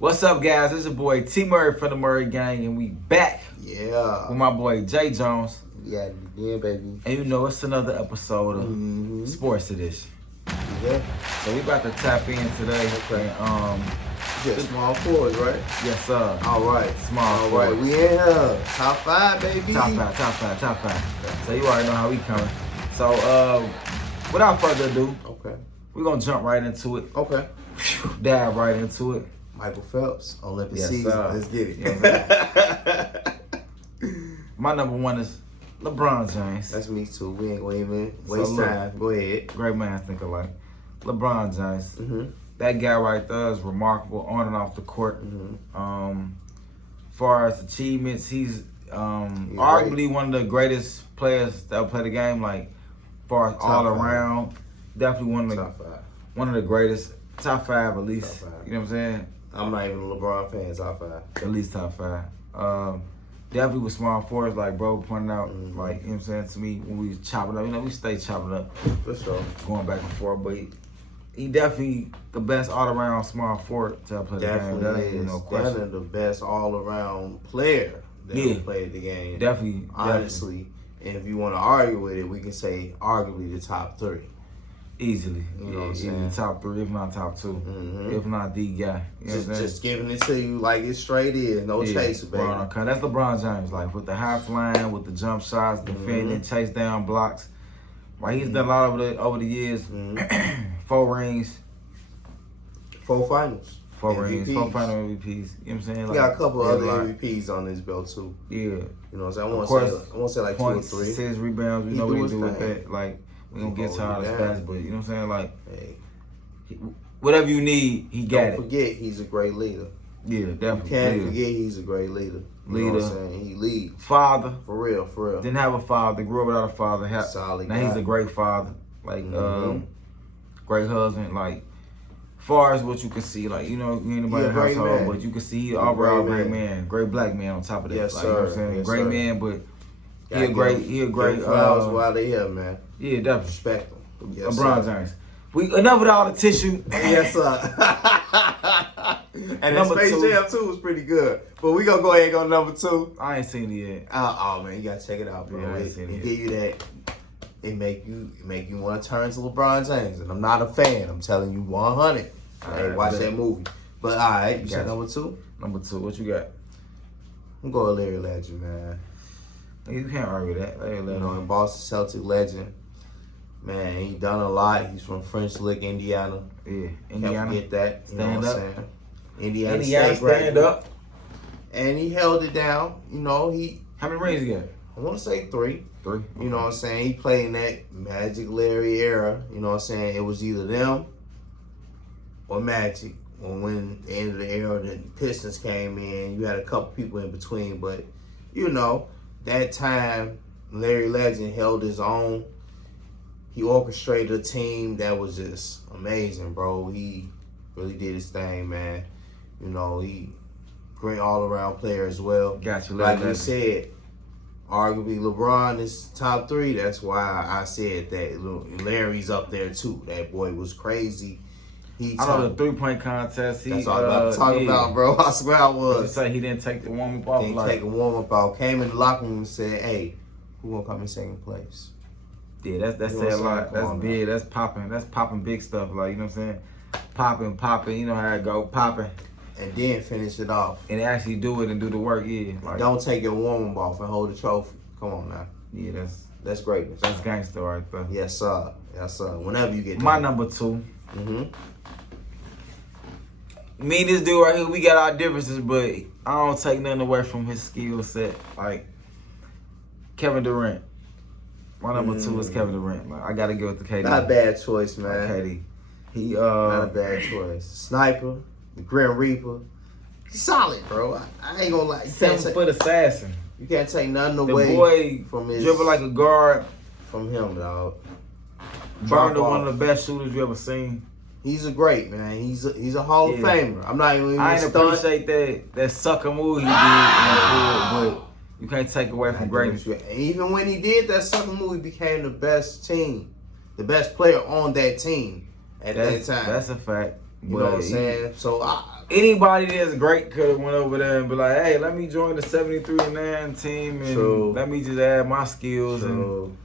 What's up, guys? It's your boy Tmurray from the MurrayGang, and we back with my boy JJones. Yeah, baby. And you know, it's another episode of Sports Edition. Yeah. So we about to tap in today. Okay. And, small forwards, right? yes, sir. All right. Small forward. We in here. Top 5, baby. Top five. So you already know how we coming. So, without further ado, we're going to jump right into it. Okay. Dive right into it. Michael Phelps, Olympic season. Sir. Let's get it. My number one is LeBron James. That's me too. We ain't going to even waste time. Go ahead. Great man, think alike. LeBron James. Mm-hmm. That guy right there is remarkable on and off the court. Mm-hmm. Far as achievements, he's arguably one of the greatest players that ever played the game. Like, far as all around, definitely one of the greatest. Top 5 at least. You know what I'm saying? I'm not even a LeBron fan. Top 5. At least top 5. Definitely with small forwards, like bro pointed out, like, you know what I'm saying, to me, when we was chopping up, you know, we stay chopping up. For sure. Going back and forth, but he definitely the best all-around small forward to play the game. That ain't no question. Definitely the best all-around player that played the game. Definitely. Honestly, and if you want to argue with it, we can say arguably the top 3. Easily. You know what I'm saying? Easily top 3, if not top 2. If not the guy. You know just giving it to you like it straight is. No chaser, baby. That's LeBron James. Like, with the high flying, with the jump shots, defending, chase down blocks. Like, he's done a lot over the years. 4 rings. 4 finals. 4 rings. 4 final MVPs. You know what I'm saying? Like, got a couple other MVPs on this belt, too. Yeah. You know what I'm saying? I want to say like points, 2 or 3. 6 rebounds. We know what he do with that. Like, we don't get to all this fast, but you know what I'm saying? Like, whatever you need, he got it. Don't forget, he's a great leader. Yeah, definitely. You can't forget he's a great leader. You know what I'm saying? He leads. Father. For real. Didn't have a father. Grew up without a father. Solid now guy. He's a great father. Like, great husband. Like, far as what you can see, like, you know, you ain't nobody in the household, but you can see he overall great man. Great black man on top of that. Yes, like, sir. You know what I'm saying? Yes, great man, but he a great flowers while they here, man. Yeah, definitely. Respect him. Yes, LeBron James. Enough with all the tissue. Yes, sir. And number Space Jam 2 was pretty good. But we gonna go ahead and go number 2. I ain't seen it yet. Oh man, you gotta check it out, bro. Yeah, I ain't seen it yet. Give you that. It make you want to turn to LeBron James, and I'm not a fan. I'm telling you 100. Hey, watch that movie. But all right, you said number 2. Number 2. What you got? I'm going Larry Legend, man. You can't argue that. Larry Legend. You know, in Boston Celtic legend. Man, he done a lot. He's from French Lick, Indiana. Yeah, Indiana. Can't forget that. Stand up. Indiana stand up. And he held it down. You know, How many rings he got? I want to say 3. 3. You know what I'm saying? He played in that Magic Larry era. You know what I'm saying? It was either them or Magic. When the end of the era, the Pistons came in. You had a couple people in between. But, you know, that time, Larry Legend held his own. He orchestrated a team that was just amazing, bro. He really did his thing, man. You know, he great all-around player as well. Got you, like you said, arguably LeBron is top 3. That's why I said that. Larry's up there too. That boy was crazy. I know the 3-point contest. That's all I'm about to talk about, bro. I swear I was. Just say he didn't take the warm-up off. Didn't take a warm-up out. Came in the locker room and said, "Hey, who gonna come in second place?" Yeah, that's saying a lot. That's big. That's popping. That's popping big stuff. Like, you know what I'm saying? Popping. You know how it go. Popping. And then finish it off. And actually do it and do the work. Yeah. Like, don't take your warm-up off and hold the trophy. Come on now. Yeah, that's greatness. That's gangster right there. Yes, sir. Yes, sir. Whenever you get my number 2. Me and this dude right here, we got our differences, but I don't take nothing away from his skill set. Like, Kevin Durant. My number 2 is Kevin Durant. Like, I gotta go with the KD. Not a bad choice, man. KD. Not a bad choice. Sniper, the Grim Reaper. He's solid, bro. I ain't gonna lie. 7-foot assassin. You can't take nothing away. The boy from his dribble like a guard. From him, dog. Burned to one of the best shooters you ever seen. He's a great man. He's a Hall of Famer. I'm not even. I ain't appreciate that sucker move he did, but you can't take away from greatness. Even when he did that sucker move, he became the best team, the best player on that team at that time. That's a fact. You know what I'm saying? So anybody that's great could have went over there and be like, hey, let me join the 73-9 team and let me just add my skills and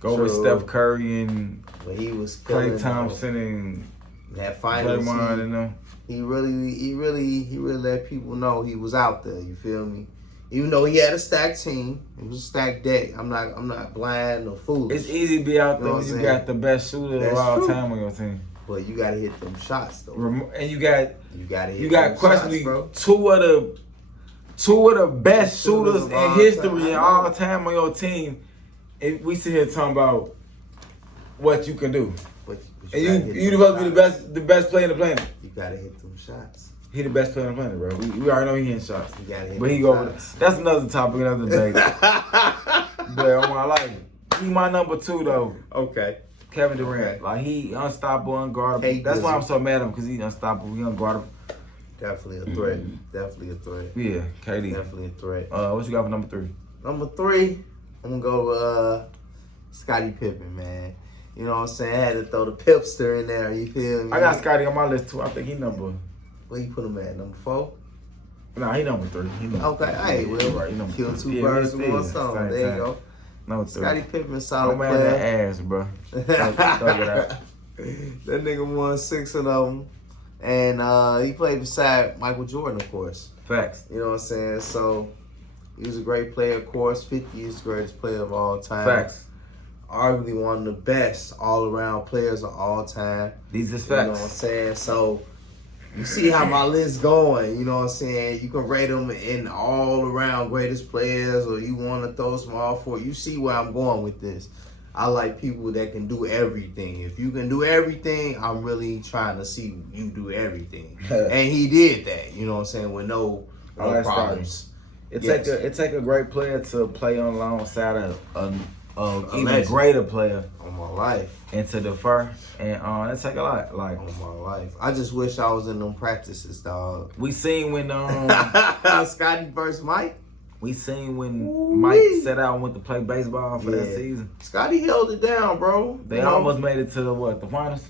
go with Steph Curry and Klay Thompson and that finals. Draymond and them. He really let people know he was out there. You feel me? Even though he had a stacked team, it was a stacked deck. I'm not blind or foolish. It's easy to be out there when you got the best shooter of all time on your team. But you gotta hit them shots though. And you got questionably shots, two of the best shooters in history and all time on your team. And we sit here talking about what you can do. And you supposed to be the best player in the planet. You gotta hit them shots. He the best player on the planet, bro. We already know he hitting shots. You gotta hit but he go over. That's another topic, another debate. But I like him. He my number 2 though. Okay. Kevin Durant. Like he unstoppable, unguardable. That's why I'm so mad at him, because he's unstoppable, he unguardable. Definitely a threat. Definitely a threat. Yeah, KD. Definitely a threat. What you got for number 3? Number 3, I'm gonna go with Scottie Pippen, man. You know what I'm saying? I had to throw the Pipster in there. You feel me? I got Scottie on my list too. I think he number. Where you put him at? Number 4? Nah, he number 3. Okay, hey, well, right. He number kill 3. 2 birds with one stone. There you go. Number 3. Scottie Pippen, solid player. player. That ass, bro. Thug it out. That nigga won 6 of them. And he played beside Michael Jordan, of course. Facts. You know what I'm saying? So, he was a great player, of course. 50 is the greatest player of all time. Facts. Arguably one of the best all-around players of all time. These is facts. You know what I'm saying? So, you see how my list going. You know what I'm saying? You can rate them in all-around greatest players, or you want to throw some all for it. You see where I'm going with this. I like people that can do everything. If you can do everything, I'm really trying to see you do everything. And he did that, you know what I'm saying, with no problems. It take a great player to play alongside an even greater player on my life and to defer, and it take a lot. Like on my life, I just wish I was in them practices, dog. We seen when Scottie versus Mike. We seen when Mike set out and went to play baseball for that season. Scottie held it down, bro. They almost made it to the finals.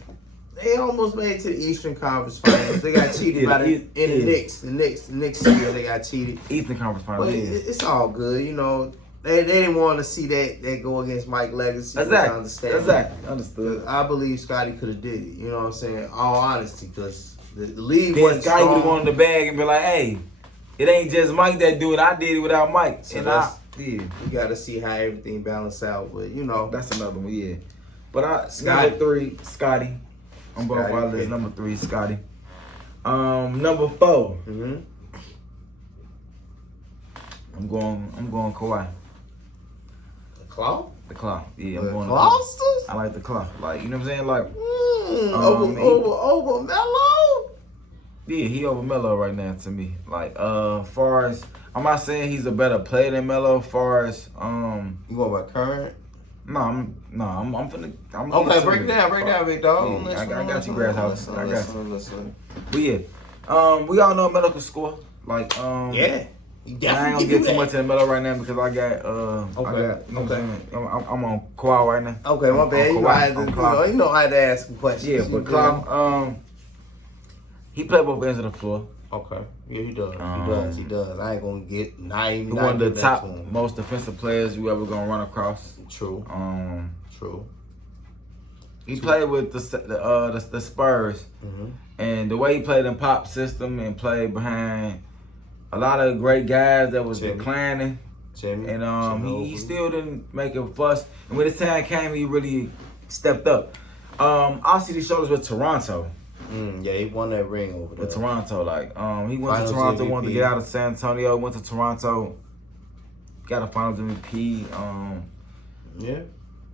They almost made it to the Eastern Conference Finals. They got cheated by the Knicks. The Knicks year they got cheated. Eastern Conference Finals. But it's all good, you know. They didn't want to see that go against Mike's legacy. Exactly. Understood. I believe Scottie could have did it. You know what I'm saying? All honesty, because the league wasn't Scottie would have won the bag and be like, hey, it ain't just Mike that do it. I did it without Mike. So you got to see how everything balance out. But, you know. That's another one, yeah. But number 3, Scottie. I'm both our list. Number 3, Scottie. Number 4. Mm-hmm. I'm going Kawhi. The Claw? The Claw. Yeah, I'm going Clawsters? I like the Claw. Like, you know what I'm saying? Like over Melo? Yeah, he over Melo right now to me. Like, far as I'm not saying he's a better player than Melo. Far as you going by current? I'm finna. Okay, break down, big dog. Yeah, I got you, Grasshouse. I got you. Listen. But yeah, we all know Melo can score. Like, yeah. I ain't gonna get too much into Melo right now because I got I'm on Kawhi right now. Okay, my bad. You know I had to ask some questions. Yeah, but Kawhi, he played both ends of the floor. Okay. Yeah, he does. He does. I ain't gonna get 90. One of the top most defensive players you ever gonna run across. True. True. He played with the Spurs, and the way he played in Pop system and played behind a lot of great guys that was declining, and he still didn't make a fuss. And when his time came, he really stepped up. Obviously, the shoulders with Toronto. Yeah, he won that ring over there. With Toronto, like he went to Toronto, wanted to get out of San Antonio, went to Toronto, got a Finals MVP. Yeah.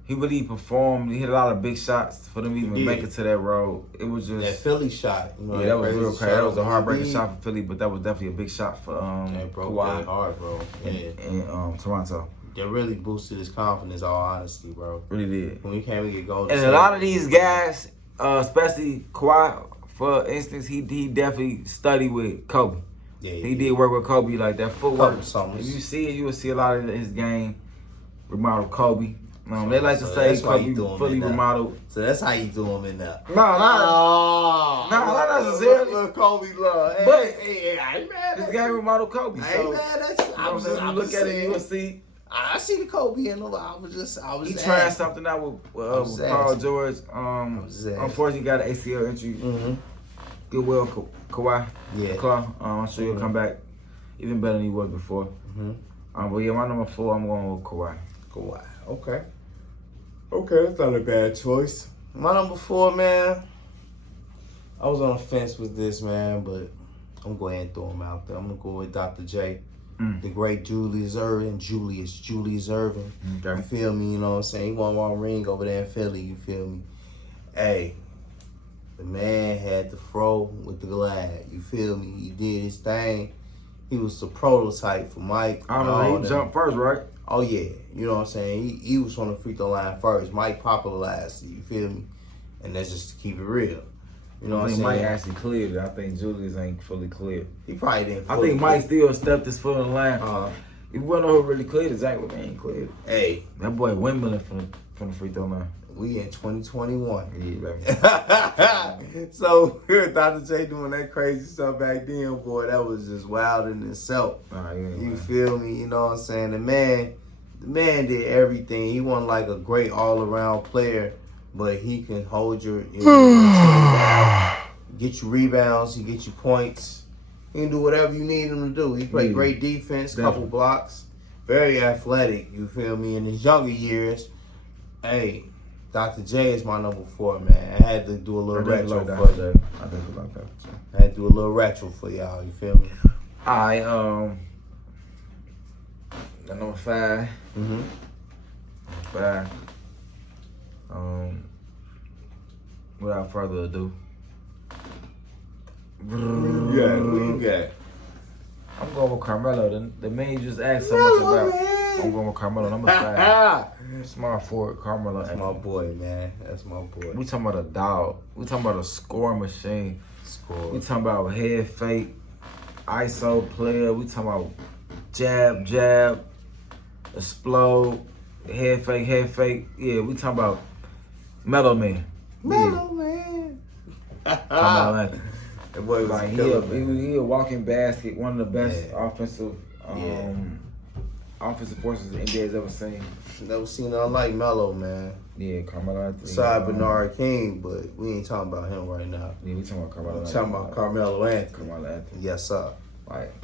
He really performed. He hit a lot of big shots for them to even make it to that road. It was just that Philly shot. You know, yeah, that was real crazy. That was a heartbreaking shot for Philly, but that was definitely a big shot for Kawhi. Hard, bro. And Toronto. That really boosted his confidence. All honesty, bro. Really did. When he came to get gold. And a lot of these guys, especially Kawhi, for instance, he definitely studied with Kobe. Yeah, he did work with Kobe, like that footwork. If you see it, you will see a lot of his game reminded Kobe. They like to say that's why Kobe you do him fully in there. remodeled. So that's how you do him in there. Not necessarily. Little Kobe love. But hey, I ain't mad this at game you. remodeled Kobe. I So ain't mad at you. I was just, you look at it, you will see. I see the Kobe in him. I was He just tried asking. something out with Paul George. Unfortunately, got an ACL injury. Mm-hmm. Good well, Kawhi. Yeah. Claw. I'm sure he'll come back even better than he was before. Mm-hmm. But yeah, my number 4, I'm going with Kawhi. Kawhi. Okay, that's not a bad choice. My number 4, man. I was on the fence with this, man, but I'm going to go ahead and throw him out there. I'm going to go with Dr. J. The great Julius Erving. Julius Erving. Okay. You feel me? You know what I'm saying? He won one ring over there in Philly. You feel me? Hey, the man had the fro with the glad. You feel me? He did his thing. He was the prototype for Mike. I don't know. He jumped first, right? Oh, yeah. You know what I'm saying? He was on the free throw line first. Mike popularized it. You feel me? And that's just to keep it real. You know what I'm saying? Mike actually cleared it. I think Julius ain't fully cleared. He probably didn't. I think Mike still stepped his foot in the line. He wasn't know who really cleared it. Zach ain't cleared. Hey. That boy Wimbledon from the free throw line. We in 2021. Yeah, baby. So, Dr. J doing that crazy stuff back then, boy, that was just wild in itself. You feel me? You know what I'm saying? The man did everything. He wasn't like a great all-around player, but he can hold your get you rebounds, he get you points. He can do whatever you need him to do. He played great defense, couple blocks, very athletic, you feel me? In his younger years, hey, Dr. J is my number 4, man. I had to do a little retro for you. I had to do a little retro for y'all, you feel me? The number 5. Mm-hmm. 5. Without further ado. Who you got? I'm going with Carmelo. The man you just asked so much about. I'm going with Carmelo. Number 5. Small forward, Carmelo. That's my boy, man. That's my boy. We talking about a dog. We talking about a scoring machine. We talking about head fake, ISO player. We talking about jab, explode, head fake. Yeah, we talking about Mellow Man. Mellow Man. Carmelo Anthony. That boy was Like he a walking basket. One of the best offensive forces the NBA has ever seen. Never seen nothing like Mellow, man. Yeah, Carmelo Anthony. Besides Bernard King, but we ain't talking about him right now. Yeah, we talking about Carmelo. We talking about Carmelo Anthony. Carmelo Anthony. Yes, sir. Like,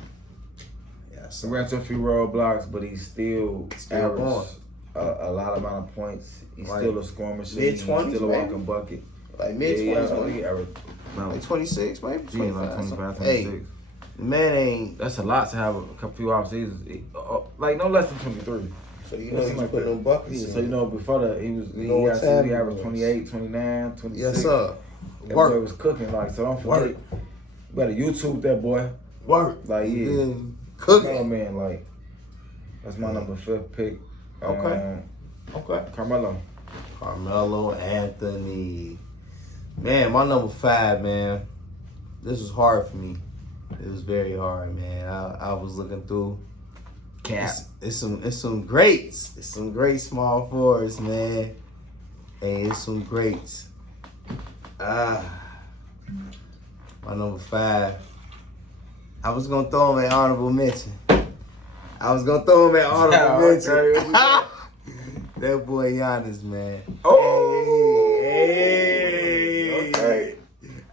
yes, he sir. ran to a few roadblocks, but he still going. a lot amount of points. He's Like, still a scoring machine. mid-20s, He's still a maybe? walking bucket. Like mid-20s, he averaged like 26, maybe 25. like 25, 26. Hey, the man ain't. That's a lot to have a few off seasons. Like no less than 23. So you know he's putting them buckets Yeah, in. so you know before that he averaged 28, 29, 26. Yes, sir. That Work. boy was cooking like, so don't forget. You better YouTube that boy. Work. Like yeah. Cooking. Oh man, like that's my number 5th pick. Okay. Carmelo Anthony. Man, my number 5, man. This was hard for me. It was very hard, man. I was looking through. It's some greats. It's some great small forwards, man. Hey, it's some greats. My number 5. I was gonna throw him at honorable mention. That boy Giannis, man. Hey.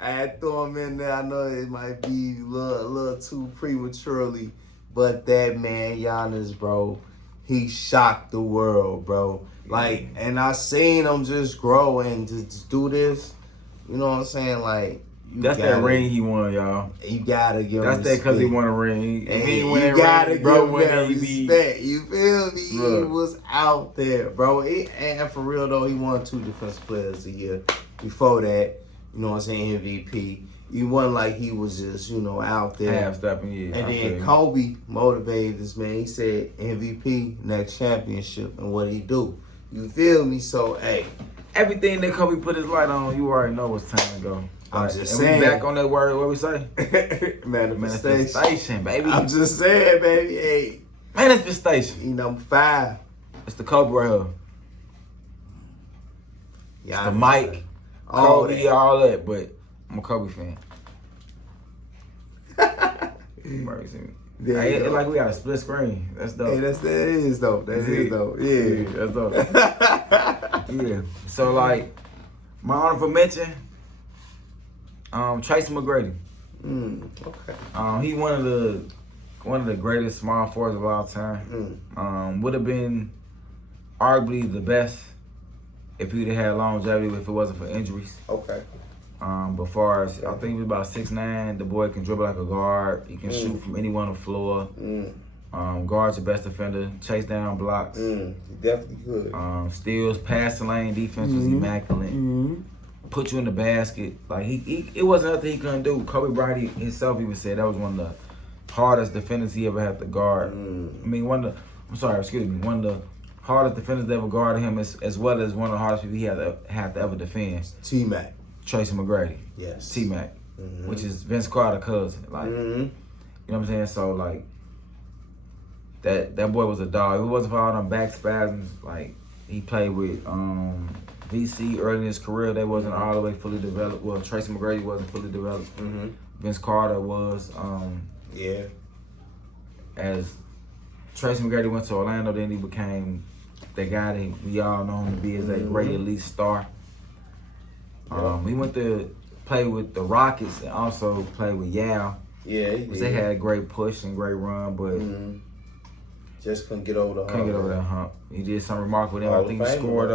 I had to throw him in there. I know it might be a little too prematurely, but that man Giannis, bro, he shocked the world, bro. Like, and I seen him just grow and just do this. You know what I'm saying? Like, that ring he won, y'all. You gotta give him respect. That's that because he won a ring. And you gotta give him respect. You feel me? Look. He was out there, bro. And for real though, he won 2 defensive players a year. Before that, you know what I'm saying, MVP. It wasn't like he was just, out there. Half-stepping, yeah. And then Kobe motivated this man. He said MVP, next championship, and what he do. You feel me? So, hey. Everything that Kobe put his light on, you already know it's time to go. I'm just saying. We back on that word, what we say? Manifestation, baby. I'm just saying, baby. Hey. Manifestation. He number 5. It's the Kobe right here. It's the Mike, Kobe, all that, but I'm a Kobe fan. It's like we got a split screen. That's dope. Hey, that is dope. That is dope. Yeah, that's dope. Yeah. So like, my honorable mention, Tracy McGrady. Okay. He one of the greatest small forwards of all time. Would have been arguably the best if he'd have had longevity if it wasn't for injuries. Okay. But far as I think he was about 6'9", the boy can dribble like a guard. He can shoot from anywhere on the floor. Guard's the best defender. Chase down blocks. He definitely could. Steals, pass the lane, defense was immaculate. Put you in the basket. Like it wasn't nothing he couldn't do. Kobe Bryant himself even said that was one of the hardest defenders he ever had to guard. I mean, one of the hardest defenders that ever guarded him, as well as one of the hardest people he had to ever defend. T-Mac. Tracy McGrady. Yes. T-Mac, which is Vince Carter's cousin. Like, you know what I'm saying? So like, that boy was a dog. If it wasn't for all them back spasms, like he played with VC early in his career. They wasn't all the way fully developed. Well, Tracy McGrady wasn't fully developed. Vince Carter was. As Tracy McGrady went to Orlando, then he became the guy that we all know him to be as a great elite star. He went to play with the Rockets and also play with Yale. Yeah, They had a great push and great run, but just couldn't get over that hump. He did something remarkable. Then I think he Fame, scored.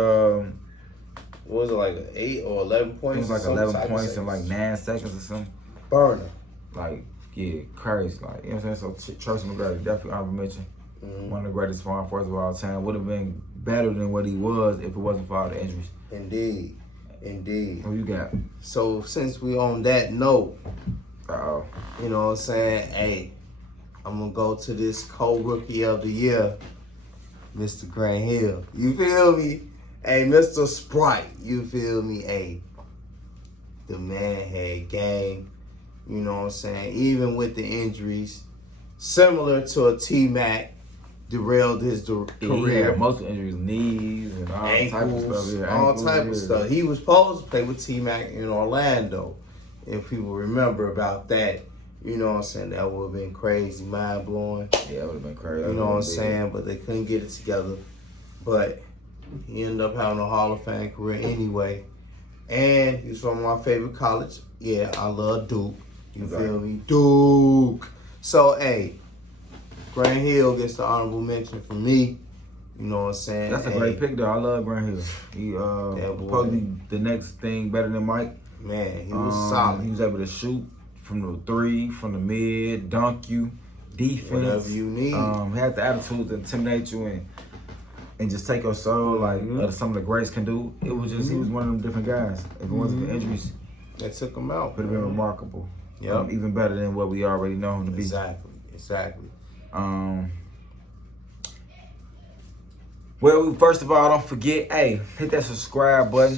What was it, like 8 or 11 points? It was like 11 points in like 9 seconds or something. Burner. Like, yeah, crazy. Like, you know what I'm saying? So Tracy McGrady, definitely honorable mention. One of the greatest small forwards of all time. Would have been better than what he was if it wasn't for all the injuries. Indeed. What you got? So since we on that note, you know what I'm saying? Hey, I'm gonna go to this co-rookie of the year, Mr. Grant Hill. You feel me? Hey, Mr. Sprite. You feel me? Hey, the man had game. You know what I'm saying? Even with the injuries, similar to a T-Mac, derailed his career. Yeah, most injuries, knees and all ankles, type of stuff. Yeah, all type of stuff. He was supposed to play with T-Mac in Orlando. If people remember about that, you know what I'm saying? That would have been crazy, mind blowing. Yeah, it would have been crazy. You know what I'm saying? But they couldn't get it together. But he ended up having a Hall of Fame career anyway. And he's from my favorite college. Yeah, I love Duke. You feel me? Duke. So, hey, Grant Hill gets the honorable mention from me. You know what I'm saying? That's a great pick, though. I love Grant Hill. He probably the next thing better than Mike. Man, he was solid. He was able to shoot from the three, from the mid, dunk you, defense. Whatever you need. He had the attitude to intimidate you and just take your soul like some of the greats can do. It was just he was one of them different guys. If it wasn't for injuries, that took him out. Would have been remarkable. Yeah, even better than what we already know him to be. Exactly. Well, first of all, don't forget, hey, hit that subscribe button.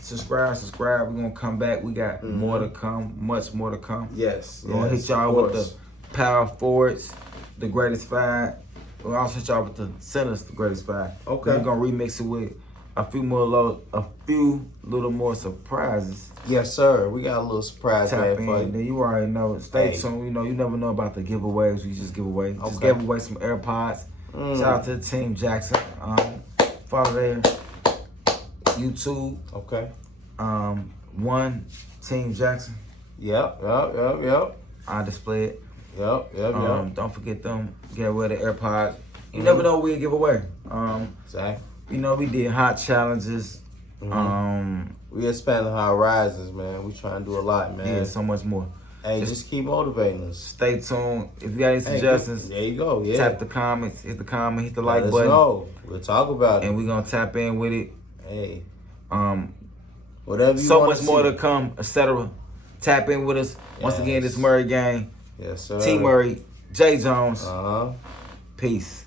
Subscribe. We're gonna come back. We got more to come, much more to come. Yes. We're gonna hit y'all with the power forwards, the greatest five. We'll also hit y'all with the centers, the greatest five. Okay. We're gonna remix it with a few little more surprises. Yes, sir. We got a little surprise for you. Then you already know. Stay tuned. You know, you never know about the giveaways. We just give away. Just gave away some AirPods. Shout out to the Team Jackson. Follow their YouTube. Okay. One Team Jackson. Yep. I display it. Yep. Don't forget them. Get away the AirPods. You never know what we'll give away. Exactly. You know, we did hot challenges. We expanding our horizons, man. We trying to do a lot, man. Yeah, so much more. Hey, just keep motivating us. Stay tuned. If you got any suggestions, there you go. Yeah. Tap the comments, hit the comment, hit the like button. Let us know. We'll talk about it. And we're gonna tap in with it. Hey. Whatever you so much more to come, etc. Tap in with us. Once again, this MurrayGang. Yes, sir. Tmurray, JJones. Uh-huh. Peace.